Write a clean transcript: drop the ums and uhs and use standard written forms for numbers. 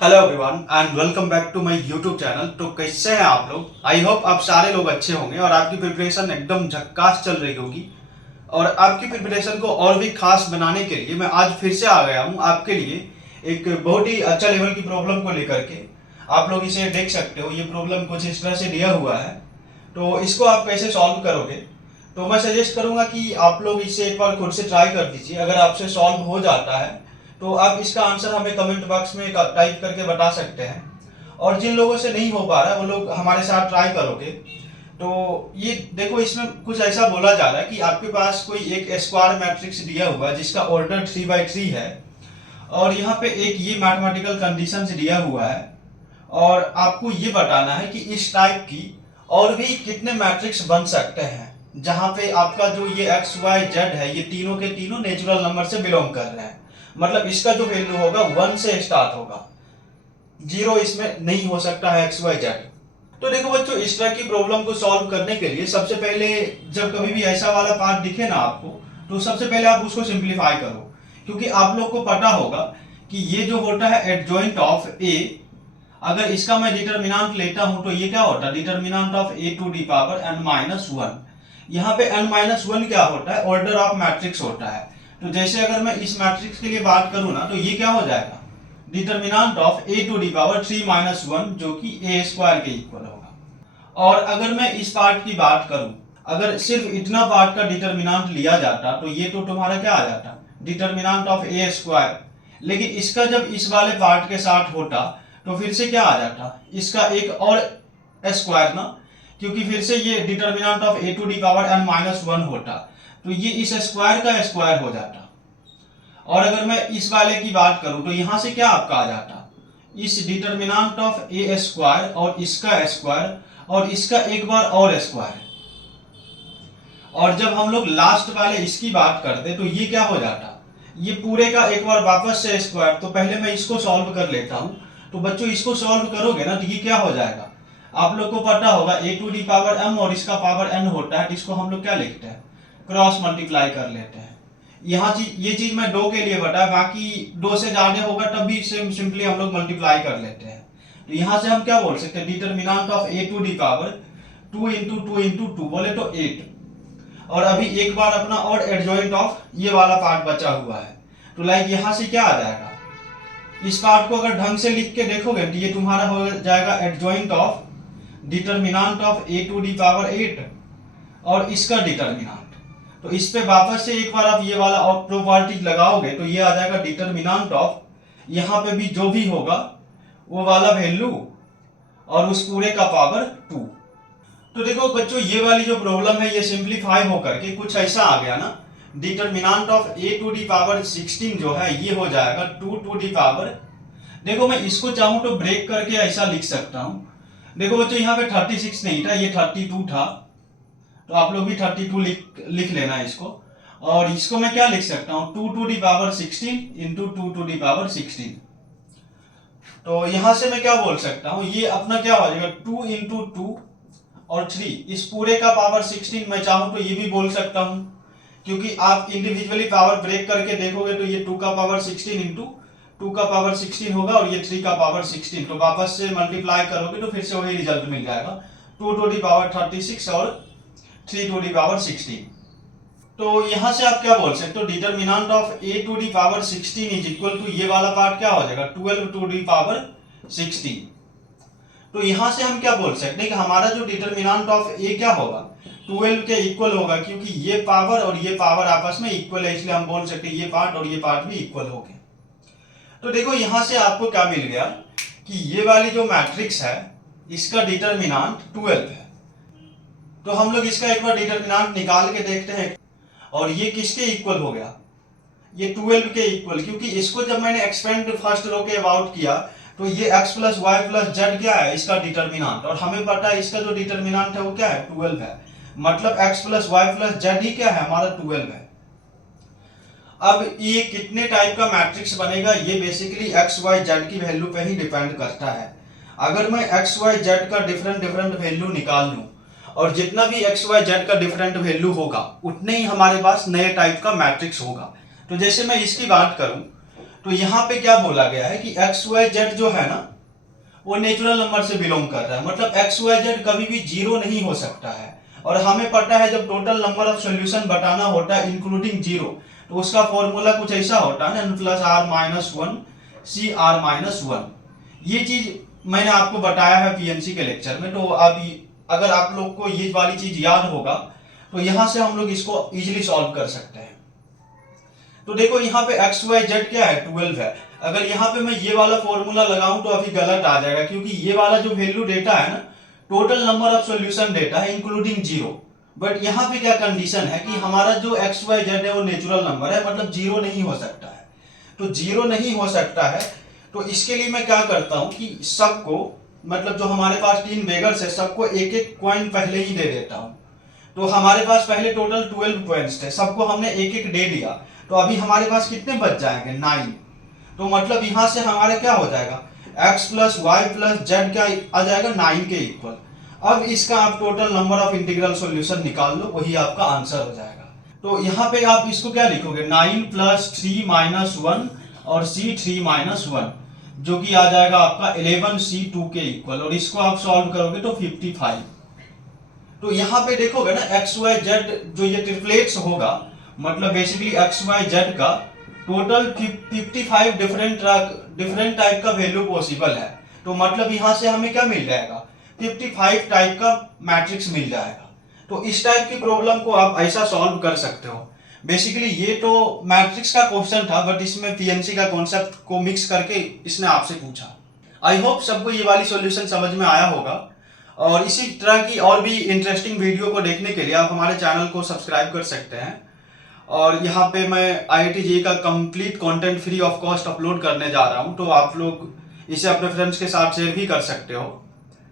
Hello everyone and welcome back to my YouTube channel. तो कैसे हैं आप लोग? आई होप आप सारे लोग अच्छे होंगे और आपकी प्रिपरेशन एकदम झक्कास चल रही होगी। और आपकी प्रिपरेशन को और भी खास बनाने के लिए मैं आज फिर से आ गया हूं आपके लिए एक बहुत ही अच्छा लेवल की प्रॉब्लम को लेकर के। आप लोग इसे देख सकते हो, ये प्रॉब्लम कुछ इस तरह से दिया हुआ है। तो इसको आप कैसे सॉल्व करोगे? तो मैं सजेस्ट करूंगा कि आप लोग इसे एक बार खुद से ट्राई कर दीजिए। अगर आपसे सॉल्व हो जाता है तो आप इसका आंसर हमें कमेंट बॉक्स में टाइप करके बता सकते हैं। और जिन लोगों से नहीं हो पा रहा है वो लोग हमारे साथ ट्राई करोगे। तो ये देखो, इसमें कुछ ऐसा बोला जा रहा है कि आपके पास कोई एक स्क्वायर मैट्रिक्स दिया हुआ है जिसका ऑर्डर 3/3 है। और यहाँ पे एक ये मैथमेटिकल कंडीशन दिया हुआ है और आपको ये बताना है कि इस टाइप की और भी कितने मैट्रिक्स बन सकते हैं जहां पे आपका जो ये एक्स वाई जेड है ये तीनों के तीनों नेचुरल नंबर से बिलोंग कर रहे हैं। मतलब इसका जो वैल्यू होगा 1 से स्टार्ट होगा, 0 इसमें नहीं हो सकता है एक्स वाई जेड। तो देखो बच्चों, इस तरह की प्रॉब्लम को सॉल्व करने के लिए सबसे पहले जब कभी भी ऐसा वाला पार्ट दिखे ना आपको, तो सबसे पहले आप उसको सिंप्लीफाई करो। क्योंकि आप लोग को पता होगा कि ये जो होता है एडजॉइंट ऑफ ए, अगर इसका मैं डिटर्मिनेंट लेता हूं तो ये क्या होता है? Determinant of A to the power n minus one. यहाँ पे n माइनस वन क्या होता है? ऑर्डर ऑफ मैट्रिक्स होता है। तो जैसे अगर मैं इस मैट्रिक्स के लिए बात करूं ना, तो ये क्या हो जाएगा? Determinant of A to the power 3 minus one, जो कि ए स्क्वायर के इक्वल होगा। और अगर मैं इस पार्ट की बात करूं, अगर सिर्फ इतना पार्ट का डिटर्मिनेंट लिया जाता तो ये तो तुम्हारा क्या आ जाता? Determinant of A square. लेकिन इसका जब इस वाले पार्ट के साथ होता तो फिर से क्या आ जाता? इसका एक और स्क्वायर ना, क्योंकि फिर से ये determinant of A to the power n minus one होता, तो ये इस स्क्वायर का स्क्वायर हो जाता। और अगर मैं इस वाले की बात करूं तो यहां से क्या आपका आ जाता? इस डिटर्मिनेंट ऑफ ए स्क्वायर और इसका स्क्वायर और इसका एक बार और स्क्वायर। और जब हम लोग लास्ट वाले इसकी बात करते तो ये क्या हो जाता? ये पूरे का एक बार वापस से स्क्वायर। तो पहले मैं इसको सॉल्व कर लेता हूं। तो बच्चों, इसको सॉल्व करोगे ना तो ये क्या हो जाएगा? आप लोग को पता होगा ए टू दी पावर m और इसका पावर n होता है, जिसको हम लोग क्या लिखते हैं? क्रॉस मल्टीप्लाई कर लेते हैं। यहाँ ये चीज मैं दो के लिए बताया, बाकी दो से ज्यादा होगा तब भी सिंपली हम लोग मल्टीप्लाई कर लेते हैं। तो यहाँ से हम क्या बोल सकते हैं? Determinant of A to the power 2 into 2 into 2 बोले तो 8। और अभी एक बार अपना और एडजॉइंट ऑफ ये वाला पार्ट बचा हुआ है। तो लाइक यहाँ से क्या आ जाएगा? इस पार्ट को अगर ढंग से लिख के देखोगे तो ये तुम्हारा हो जाएगा adjoint of determinant of A to the power 8 और इसका डिटर्मिनेंट। तो इस पे वापस से एक बार आप ये वाला और प्रॉपर्टी लगाओगे तो ये आ जाएगा डिटर्मिनेंट ऑफ, यहाँ पे भी जो भी होगा वो वाला वैल्यू और उस पूरे का पावर 2। तो देखो बच्चों, ये वाली जो प्रॉब्लम है ये सिंप्लीफाई होकर के कुछ ऐसा आ गया ना। Determinant of A to the power 16 जो है ये हो जाएगा 2 टू दी पावर। देखो मैं इसको चाहूं तो ब्रेक करके ऐसा लिख सकता हूं। देखो बच्चों, यहाँ पे 36 नहीं था, ये 32 था। तो आप लोग भी 32 लिख लेना इसको। और इसको मैं क्या लिख सकता हूं? 2 to the power 16 into 2 to the power 16। तो यहां से मैं क्या बोल सकता हूं? ये अपना क्या हो जाएगा? 2 इंटू 2 और 3, इस पूरे का पावर 16। मैं चाहूं तो ये भी बोल सकता हूं, क्योंकि आप इंडिविजुअली पावर ब्रेक करके देखोगे तो ये 2 का पावर 16 इंटू 2 का पावर 16 होगा और ये 3 का पावर 16। तो वापस से मल्टीप्लाई करोगे तो फिर से वही रिजल्ट मिल जाएगा, 2 टू दी पावर 36 और 3 टू दी पावर 16। तो यहां से आप क्या बोल सकते हो? Determinant of A to the power 16 is equal to ये वाला पार्ट क्या हो जाएगा? 12 टू दी पावर 16। तो यहां से हम क्या बोल सकते हैं कि हमारा जो डिटर्मिनेंट ऑफ ए क्या होगा? 12 के इक्वल होगा, क्योंकि ये पावर और ये पावर आपस में इक्वल है, इसलिए हम बोल सकते हैं ये पार्ट और ये पार्ट भी इक्वल हो गए। तो देखो यहां से आपको क्या मिल गया कि ये वाली जो मैट्रिक्स है इसका डिटर्मिनेंट 12 है। तो हम लोग इसका एक बार डिटर्मिनेंट निकाल के देखते हैं। और ये किसके इक्वल हो गया? ये 12 के इक्वल, क्योंकि इसको जब मैंने एक्सपेंड फर्स्ट रो के अबाउट किया तो ये x plus Y plus Z क्या है? इसका डिटर्मिनेंट। और हमें पता है इसका जो डिटर्मिनेंट है वो क्या है? 12 है। मतलब x plus Y plus z ही क्या है? हमारा 12 है। अब ये कितने टाइप का मैट्रिक्स बनेगा ये बेसिकली एक्स वाई जेड की वैल्यू पे ही डिपेंड करता है। अगर मैं एक्स वाई जेड का डिफरेंट वैल्यू निकाल लूं और जितना भी एक्स वाई जेड का डिफरेंट वैल्यू होगा उतने ही हमारे पास नए टाइप का मैट्रिक्स होगा। तो जैसे मैं इसकी बात करूं तो यहाँ पे क्या बोला गया है कि एक्स वाई जेड जो है ना वो नेचुरल नंबर से बिलोंग कर रहा है, मतलब एक्स वाई जेड कभी भी जीरो नहीं हो सकता है। और हमें पता है जब टोटल नंबर ऑफ सॉल्यूशन बताना होता है इंक्लूडिंग जीरो, तो उसका फॉर्मूला कुछ ऐसा होता है ना, plus R minus one C R minus one. ये चीज मैंने आपको बताया है पीएनसी के लेक्चर में। तो अगर आप लोग को ये वाली चीज याद होगा तो यहां से हम लोग इसको इजिली सॉल्व कर सकते हैं। तो देखो यहाँ पे एक्स वाई जेड क्या है, 12 है। अगर यहाँ पे मैं ये वाला फॉर्मूला लगाऊं तो अभी गलत आ जाएगा, क्योंकि ये वाला जो वैल्यू डेटा है ना total number of solution data है इंक्लूडिंग जीरो। बट यहाँ पे क्या कंडीशन है कि हमारा जो एक्स वाई जेड है वो नेचुरल नंबर है, मतलब जीरो नहीं हो सकता है। तो जीरो नहीं हो सकता है तो इसके लिए मैं क्या करता हूँ कि सबको, मतलब जो हमारे पास 3 बेगर्स है सबको एक एक कॉइन पहले ही दे देता हूँ। तो हमारे पास पहले टोटल 12 कॉइन्स थे, सबको हमने एक एक दे दिया। तो अभी हमारे पास कितने बच जाएंगे, 9। तो मतलब यहां से हमारे क्या हो जाएगा, x plus Y plus Z क्या आ जाएगा, 9 के इक्वल। अब इसका आप total number of integral solution निकाल लो, वही आपका आंसर हो जाएगा। तो यहाँ पे आप इसको क्या लिखोगे, 9 प्लस 3 माइनस 1 और c 3 माइनस 1, जो कि आ जाएगा आपका 11c 2 के इक्वल। और इसको आप सॉल्व करोगे तो 55। तो यहाँ पे देखोगे ना एक्स वाई जेड जो ये ट्रिपलेट्स होगा, मतलब बेसिकली एक्स वाई जेड का टोटल 55 डिफरेंट टाइप का वैल्यू पॉसिबल है। तो मतलब यहाँ से हमें क्या मिल जाएगा, 55 टाइप का मैट्रिक्स मिल जाएगा। तो इस टाइप की प्रॉब्लम को आप ऐसा सॉल्व कर सकते हो। बेसिकली ये तो मैट्रिक्स का क्वेश्चन था, बट इसमें पीएनसी का कॉन्सेप्ट को मिक्स करके इसने आपसे पूछा। आई होप सबको ये वाली सॉल्यूशन समझ में आया होगा। और इसी तरह की और भी इंटरेस्टिंग वीडियो को देखने के लिए आप हमारे चैनल को सब्सक्राइब कर सकते हैं। और यहाँ पे मैं IIT JEE का complete content free of cost upload करने जा रहा हूँ, तो आप लोग इसे अपने फ्रेंड्स के साथ शेयर भी कर सकते हो।